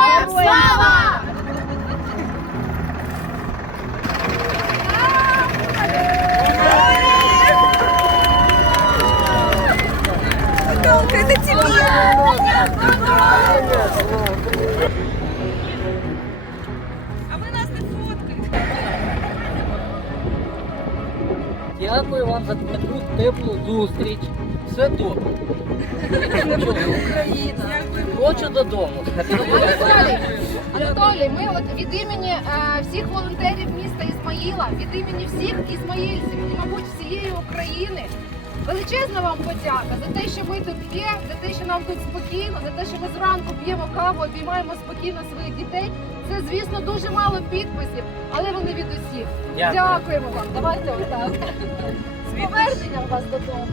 Героям слава! Это тебе! А ви нас не фоткаєте. Дякую вам за таку теплу зустріч. Все добре. Хочу додому. Анатолій, ми от від імені е, всіх волонтерів міста Ісмаїла, від імені всіх ісмаїльців і, мабуть, всієї України. Величезна вам подяка за те, що ми тут є, за те, що нам тут спокійно, за те, що ми зранку п'ємо каву, обіймаємо спокійно своїх дітей. Це, звісно, дуже мало підписів, але вони від усіх. Дякую. Дякуємо вам. Давайте отак. З поверненням вас додому.